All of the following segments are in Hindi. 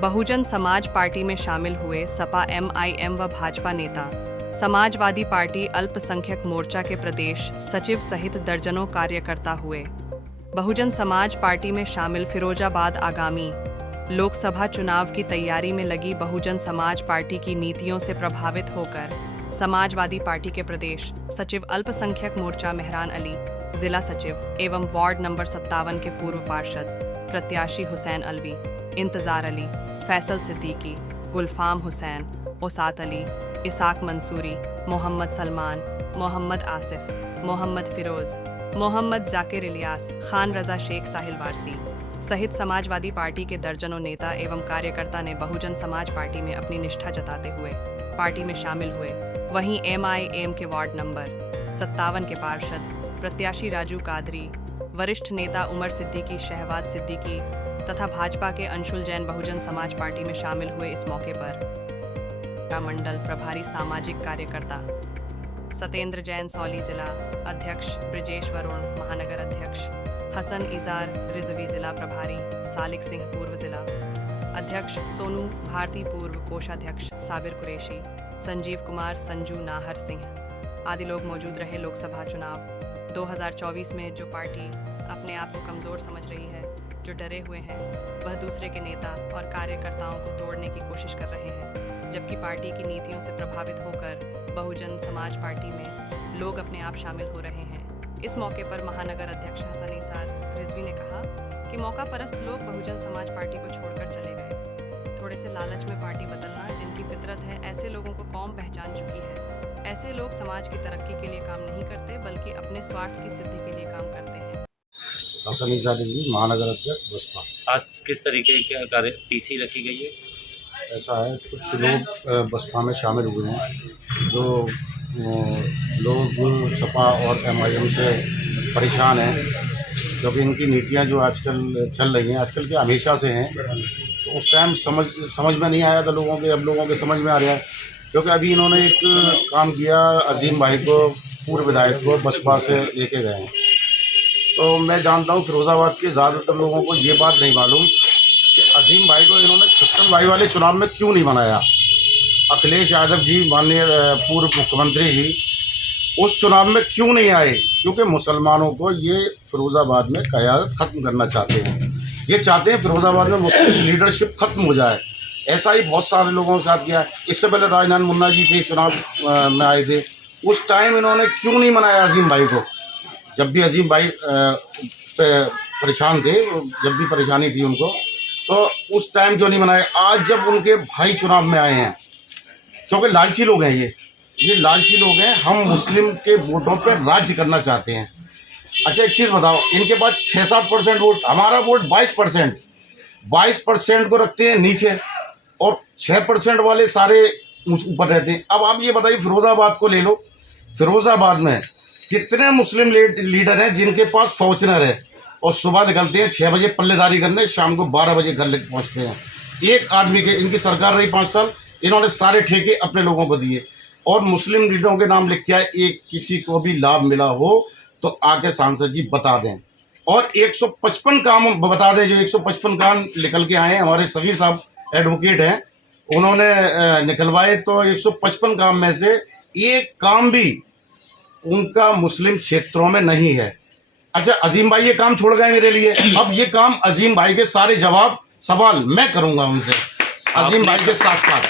बहुजन समाज पार्टी में शामिल हुए सपा एमआईएम व भाजपा नेता। समाजवादी पार्टी अल्पसंख्यक मोर्चा के प्रदेश सचिव सहित दर्जनों कार्यकर्ता हुए। बहुजन समाज पार्टी में शामिल फिरोजाबाद आगामी लोकसभा चुनाव की तैयारी में लगी बहुजन समाज पार्टी की नीतियों से प्रभावित होकर समाजवादी पार्टी के प्रदेश सचिव अल्पसंख्यक मोर्चा मेहरान अली, जिला सचिव एवं वार्ड नंबर 57 के पूर्व पार्षद प्रत्याशी हुसैन अलवी, इंतजार अली, फैसल सिद्दीकी, गुलफाम हुसैन, ओसात अली, इसाक मंसूरी, मोहम्मद सलमान, मोहम्मद आसिफ, मोहम्मद फिरोज, मोहम्मद जाकिर इलियास, खान रजा शेख साहिल वारसी सहित समाजवादी पार्टी के दर्जनों नेता एवं कार्यकर्ता ने बहुजन समाज पार्टी में अपनी निष्ठा जताते हुए पार्टी में शामिल हुए। वहीं एमआईएम के वार्ड नंबर 57 के पार्षद प्रत्याशी राजू कादरी, वरिष्ठ नेता उमर सिद्दीकी, शहबाज सिद्दीकी तथा भाजपा के अंशुल जैन बहुजन समाज पार्टी में शामिल हुए। इस मौके पर मंडल प्रभारी सामाजिक कार्यकर्ता सतेंद्र जैन सौली, जिला अध्यक्ष ब्रिजेश वरुण, महानगर अध्यक्ष हसन इजार रिजवी, जिला प्रभारी सालिक सिंह, पूर्व जिला अध्यक्ष सोनू भारती, पूर्व कोषाध्यक्ष साबिर कुरैशी, संजीव कुमार, संजू नाहर सिंह आदि लोग मौजूद रहे। लोकसभा चुनाव 2024 में जो पार्टी अपने आप को कमज़ोर समझ रही है, जो डरे हुए हैं, वह दूसरे के नेता और कार्यकर्ताओं को तोड़ने की कोशिश कर रहे हैं, जबकि पार्टी की नीतियों से प्रभावित होकर बहुजन समाज पार्टी में लोग अपने आप शामिल हो रहे हैं। इस मौके पर महानगर अध्यक्ष हसन इसार रिजवी ने कहा कि मौका परस्त लोग बहुजन समाज पार्टी को छोड़कर चले गए। थोड़े से लालच में पार्टी बदलना जिनकी फितरत है, ऐसे लोगों को कौम पहचान चुकी है। ऐसे लोग समाज की तरक्की के लिए काम नहीं करते, बल्कि अपने स्वार्थ की सिद्धि के लिए काम करते हैं। हसन इसार रिजवी, महानगर अध्यक्ष बसपा। आज किस तरीके के कार्य पीसी रखी गई है? ऐसा है, कुछ लोग बसपा में शामिल हुए हैं जो लोग सपा और एमआईएम से परेशान हैं, क्योंकि इनकी नीतियां जो आजकल चल रही हैं, आजकल के हमेशा से हैं। तो उस टाइम समझ में नहीं आया था लोगों के, अब लोगों के समझ में आ रहा है, क्योंकि अभी इन्होंने एक काम किया, अजीम भाई को, पूर्व विधायक को बसपा से लेके गए हैं। तो मैं जानता हूँ फिरोजाबाद के ज़्यादातर लोगों को ये बात नहीं मालूम कि अजीम भाई को इन्होंने छप्पन भाई वाले चुनाव में क्यों नहीं बनाया। अखिलेश यादव जी, माननीय पूर्व मुख्यमंत्री जी, उस चुनाव में क्यों नहीं आए? क्योंकि मुसलमानों को ये फिरोज़ाबाद में क़यादत ख़त्म करना चाहते हैं। ये चाहते हैं फिरोज़ाबाद में मुस्लिम लीडरशिप ख़त्म हो जाए। ऐसा ही बहुत सारे लोगों के साथ किया। इससे पहले राजनाथ मुन्ना जी थे, चुनाव में आए थे, उस टाइम इन्होंने क्यों नहीं मनाया अजीम भाई को? जब भी अजीम भाई परेशान थे, जब भी परेशानी थी उनको, तो उस टाइम क्यों नहीं मनाया? आज जब उनके भाई चुनाव में आए हैं, क्योंकि लालची लोग हैं ये लालची लोग हैं। हम मुस्लिम के वोटों पर राज्य करना चाहते हैं। अच्छा, एक चीज़ बताओ, इनके पास 6-7% वोट, हमारा वोट 22% को रखते हैं नीचे, और 6% वाले सारे ऊपर रहते हैं। अब आप ये बताइए, फिरोज़ाबाद को ले लो, फिरोज़ाबाद में कितने मुस्लिम लीडर हैं जिनके पास फॉर्च्यूनर है और सुबह निकलते हैं 6 बजे पल्लेदारी करने, शाम को 12 बजे घर लेकर पहुँचते हैं। एक आदमी के, इनकी सरकार रही 5 साल, इन्होंने सारे ठेके अपने लोगों को दिए और मुस्लिम लीडरों के नाम लिख के आए। एक किसी को भी लाभ मिला हो तो आके सांसद जी बता दें, और 155 काम बता दें। जो 155 काम निकल के आए हैं, हमारे सगीर साहब एडवोकेट हैं, उन्होंने निकलवाए, तो 155 काम में से एक काम भी उनका मुस्लिम क्षेत्रों में नहीं है। अच्छा, अजीम भाई ये काम छोड़ गए मेरे लिए, अब ये काम अजीम भाई के सारे सवाल मैं करूंगा उनसे। अजीम भाई के साथ साथ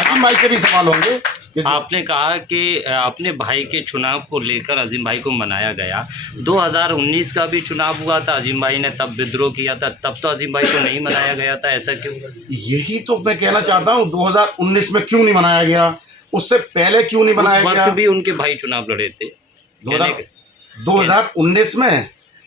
अजीम भाई के भी सवाल होंगे। आपने कहा कि अपने भाई के चुनाव को लेकर अजीम भाई को मनाया गया। 2019 का भी चुनाव हुआ था, अजीम भाई ने तब विद्रोह किया था, तब तो अजीम भाई को नहीं मनाया गया था, ऐसा क्यों? यही तो मैं कहना चाहता हूँ, 2019 में क्यों नहीं मनाया गया, उससे पहले क्यों नहीं मनाया गया? उस वक्त भी उनके भाई चुनाव लड़े थे।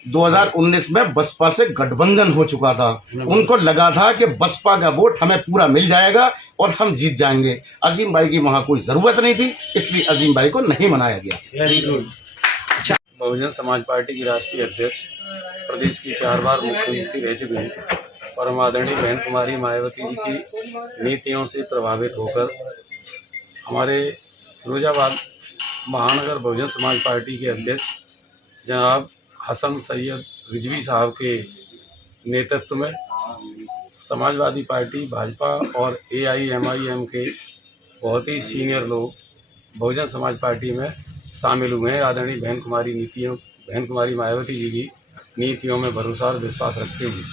2019 में बसपा से गठबंधन हो चुका था। उनको लगा था कि बसपा का वोट हमें पूरा मिल जाएगा और हम जीत जाएंगे। अजीम भाई की वहाँ कोई ज़रूरत नहीं थी, इसलिए अजीम भाई को नहीं मनाया गया। अच्छा, बहुजन समाज पार्टी की राष्ट्रीय अध्यक्ष, प्रदेश की 4 बार मुख्यमंत्री रह चुकी हैं, परम आदरणीय बहन कुमारी मायावती जी की नीतियों से प्रभावित होकर हमारे फिरोजाबाद महानगर बहुजन समाज पार्टी के अध्यक्ष जनाब हसन सैयद रिजवी साहब के नेतृत्व में समाजवादी पार्टी, भाजपा और AIMIM के बहुत ही सीनियर लोग बहुजन समाज पार्टी में शामिल हुए हैं। आदरणीय बहन कुमारी मायावती जी की नीतियों में भरोसा और विश्वास रखते हुए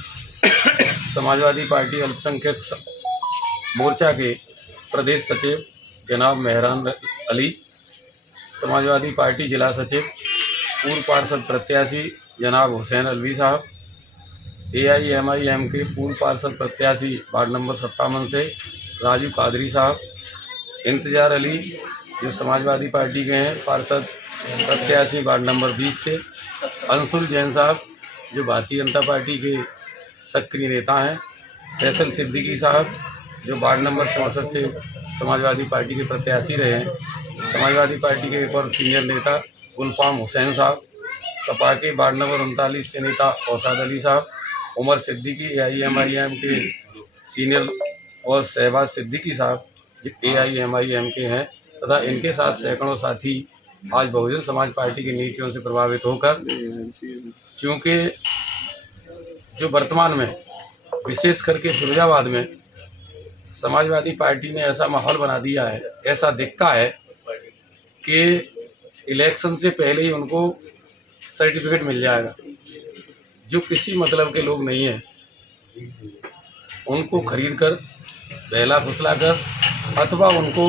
समाजवादी पार्टी अल्पसंख्यक मोर्चा के प्रदेश सचिव जनाब मेहरान अली, समाजवादी पार्टी जिला सचिव पूर्व पार्षद प्रत्याशी जनाब हुसैन अलवी साहब, AIMIM के पूर्व पार्षद प्रत्याशी वार्ड नंबर 57 से राजू कादरी साहब, इंतजार अली जो समाजवादी पार्टी के हैं पार्षद प्रत्याशी वार्ड नंबर 20 से, अंशुल जैन साहब जो भारतीय जनता पार्टी के सक्रिय नेता हैं, फैसल सिद्दीकी साहब जो वार्ड नंबर 64 से समाजवादी पार्टी के प्रत्याशी रहे हैं, समाजवादी पार्टी के एक और सीनियर नेता गुलफाम हुसैन साहब, सपा के वार्ड नंबर 39 से नेता औसाद अली साहब, उमर सिद्दीकी AIMIM के सीनियर और शहबाज सिद्दीकी साहब जो AIMIM के हैं, तथा इनके साथ सैकड़ों साथी आज बहुजन समाज पार्टी की नीतियों से प्रभावित होकर, चूँकि जो वर्तमान में विशेष करके फिरोजाबाद में समाजवादी पार्टी ने ऐसा माहौल बना दिया है, ऐसा दिखता है कि इलेक्शन से पहले ही उनको सर्टिफिकेट मिल जाएगा। जो किसी मतलब के लोग नहीं हैं उनको खरीद कर, बहला फुसला कर अथवा उनको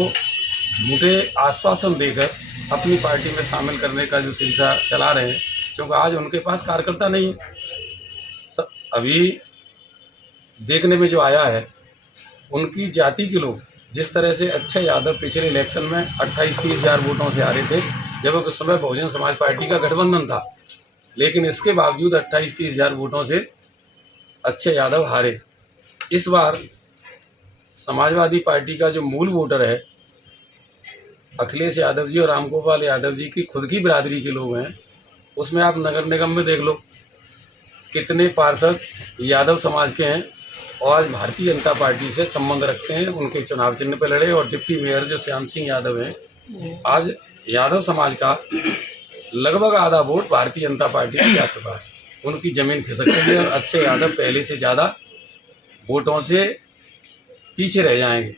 झूठे आश्वासन देकर अपनी पार्टी में शामिल करने का जो सिलसिला चला रहे हैं, क्योंकि आज उनके पास कार्यकर्ता नहीं है। अभी देखने में जो आया है, उनकी जाति के लोग जिस तरह से अक्षय यादव पिछले इलेक्शन में 28-30 हज़ार वोटों से हारे थे, जब उस समय बहुजन समाज पार्टी का गठबंधन था, लेकिन इसके बावजूद 28-30 हज़ार वोटों से अक्षय यादव हारे। इस बार समाजवादी पार्टी का जो मूल वोटर है अखिलेश यादव जी और रामगोपाल यादव जी की खुद की बिरादरी के लोग हैं, उसमें आप नगर निगम में देख लो कितने पार्षद यादव समाज के हैं और आज भारतीय जनता पार्टी से संबंध रखते हैं, उनके चुनाव चिन्ह पर लड़े। और डिप्टी मेयर जो श्याम सिंह यादव हैं, आज यादव समाज का लगभग आधा वोट भारतीय जनता पार्टी में जा चुका है, उनकी ज़मीन खिसक गई और अक्षय यादव पहले से ज़्यादा वोटों से पीछे रह जाएंगे।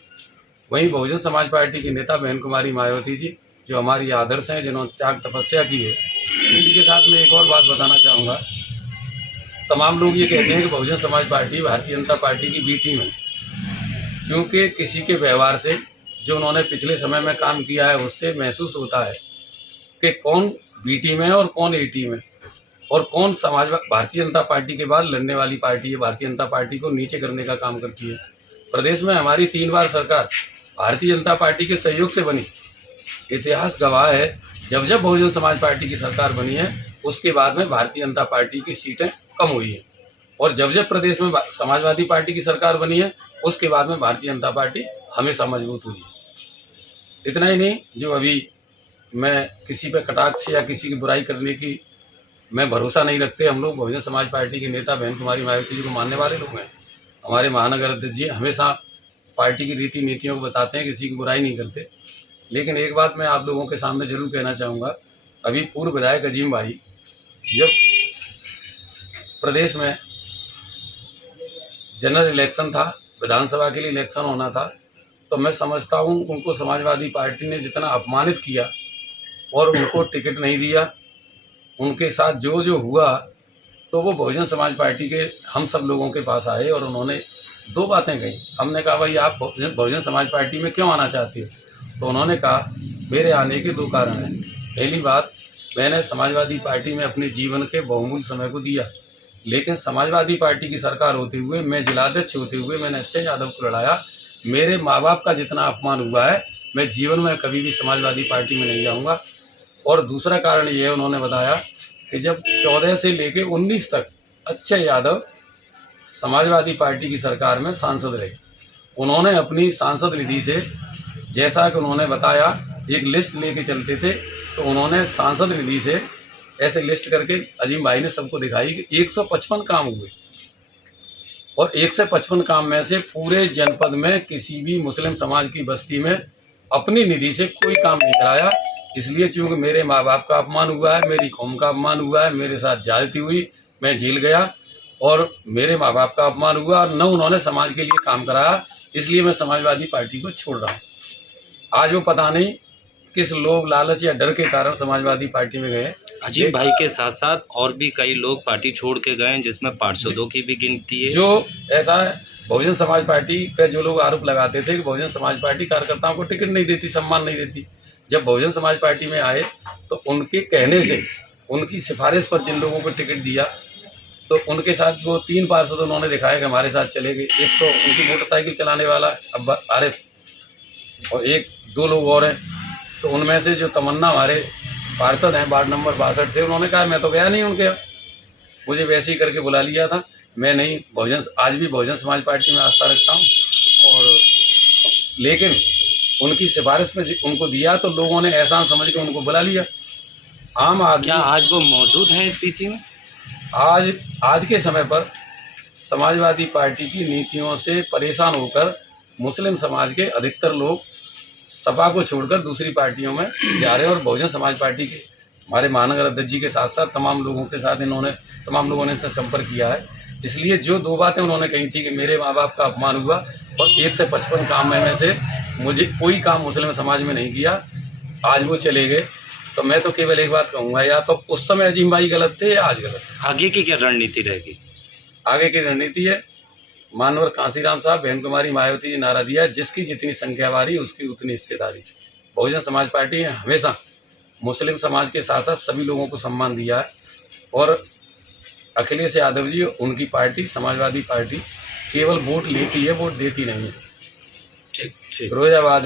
वहीं बहुजन समाज पार्टी के नेता बहन कुमारी मायावती जी जो हमारी आदर्श हैं, जिन्होंने त्याग तपस्या की है, इसी के साथ मैं एक और बात बताना चाहूँगा। तमाम लोग ये कहते हैं कि बहुजन समाज पार्टी भारतीय जनता पार्टी की बी टीम है, क्योंकि किसी के व्यवहार से, जो उन्होंने पिछले समय में काम किया है, उससे महसूस होता है कि कौन बी टीम है और कौन ए टीम है और कौन भारतीय जनता पार्टी के बाद लड़ने वाली पार्टी है, भारतीय जनता पार्टी को नीचे करने का काम करती है। प्रदेश में हमारी 3 बार सरकार भारतीय जनता पार्टी के सहयोग से बनी। इतिहास गवाह है, जब जब बहुजन समाज पार्टी की सरकार बनी है, उसके बाद में भारतीय जनता पार्टी की सीटें कम हुई है, और जब जब प्रदेश में समाजवादी पार्टी की सरकार बनी है, उसके बाद में भारतीय जनता पार्टी हमेशा मजबूत हुई है। इतना ही नहीं, जो अभी मैं किसी पे कटाक्ष या किसी की बुराई करने की मैं भरोसा नहीं रखते। हम लोग बहुजन समाज पार्टी के नेता बहन कुमारी मायावती जी को मानने वाले लोग हैं। हमारे महानगर अध्यक्ष जी हमेशा पार्टी की रीति नीतियों को बताते हैं, किसी की बुराई नहीं करते। लेकिन एक बात मैं आप लोगों के सामने जरूर कहना चाहूँगा, अभी पूर्व विधायक अजीम भाई जब प्रदेश में जनरल इलेक्शन था, विधानसभा के लिए इलेक्शन होना था, तो मैं समझता हूँ उनको समाजवादी पार्टी ने जितना अपमानित किया और उनको टिकट नहीं दिया, उनके साथ जो जो हुआ, तो वो बहुजन समाज पार्टी के हम सब लोगों के पास आए और उन्होंने 2 बातें कही। हमने कहा भाई आप बहुजन समाज पार्टी में क्यों आना चाहते हो? तो उन्होंने कहा मेरे आने के 2 कारण हैं। पहली बात, मैंने समाजवादी पार्टी में अपने जीवन के बहुमूल्य समय को दिया, लेकिन समाजवादी पार्टी की सरकार होते हुए, मैं जिलाध्यक्ष होते हुए मैंने अक्षय यादव को लड़ाया। मेरे माँ बाप का जितना अपमान हुआ है, मैं जीवन में कभी भी समाजवादी पार्टी में नहीं जाऊँगा। और दूसरा कारण ये है, उन्होंने बताया कि जब 14 से लेकर 19 तक अक्षय यादव समाजवादी पार्टी की सरकार में सांसद रहे। उन्होंने अपनी सांसद निधि से, जैसा कि उन्होंने बताया, एक लिस्ट लेके चलते थे, तो उन्होंने सांसद निधि से ऐसे लिस्ट करके अजीम भाई ने सबको दिखाई कि 155 काम हुए, और 155 काम में से पूरे जनपद में किसी भी मुस्लिम समाज की बस्ती में अपनी निधि से कोई काम नहीं कराया। इसलिए चूँकि मेरे माँ बाप का अपमान हुआ है, मेरी कौम का अपमान हुआ है, मेरे साथ ज्यादती हुई, मैं जेल गया और मेरे माँ बाप का अपमान हुआ और न उन्होंने समाज के लिए काम कराया, इसलिए मैं समाजवादी पार्टी को छोड़ रहा हूँ। आज वो पता नहीं किस लोभ लालच या डर के कारण समाजवादी पार्टी में गए। अजीम भाई के साथ साथ और भी कई लोग पार्टी छोड़ के गए हैं, जिसमें पार्षदों की भी गिनती है। जो ऐसा है, बहुजन समाज पार्टी पे जो लोग आरोप लगाते थे कि बहुजन समाज पार्टी कार्यकर्ताओं को टिकट नहीं देती, सम्मान नहीं देती, जब बहुजन समाज पार्टी में आए तो उनके कहने से, उनकी सिफारिश पर जिन लोगों को टिकट दिया, तो उनके साथ वो 3 पार्षद उन्होंने दिखाया कि हमारे साथ चले गए। एक तो उनकी मोटरसाइकिल चलाने वाला अब्बा आरिफ, और 1-2 लोग और हैं। तो उनमें से जो तमन्ना हमारे पार्षद हैं वार्ड नंबर 62 से, उन्होंने कहा मैं तो गया नहीं उनके यहाँ, मुझे वैसे ही करके बुला लिया था। मैं नहीं, आज भी बहुजन समाज पार्टी में आस्था रखता हूँ, और लेकिन उनकी सिफारिश में उनको दिया तो लोगों ने एहसान समझ के उनको बुला लिया। आम आदमी, क्या आज वो मौजूद हैं इस पीसी में? आज के समय पर समाजवादी पार्टी की नीतियों से परेशान होकर मुस्लिम समाज के अधिकतर लोग सपा को छोड़कर दूसरी पार्टियों में जा रहे हैं, और बहुजन समाज पार्टी के हमारे महानगर अध्यक्ष जी के साथ साथ तमाम लोगों के साथ तमाम लोगों ने इससे संपर्क किया है। इसलिए जो 2 बातें उन्होंने कही थी कि मेरे माँ बाप का अपमान हुआ और 1 से 55 काम में से मुझे कोई काम मुस्लिम समाज में नहीं किया, आज वो चले गए, तो मैं तो केवल एक बात कहूँगा, या तो उस समय अजीम भाई गलत थे या आज गलत थे। आगे की क्या रणनीति रहेगी? आगे की रणनीति है, मानवर कांसीराम साहब, बहन कुमारी मायावती जी नारा दिया, जिसकी जितनी संख्या बारी उसकी उतनी हिस्सेदारी। बहुजन समाज पार्टी ने हमेशा मुस्लिम समाज के साथ साथ सभी लोगों को सम्मान दिया है, और अखिलेश यादव जी, उनकी पार्टी समाजवादी पार्टी केवल वोट लेती है, वोट देती नहीं है। ठीक। फिरोजाबाद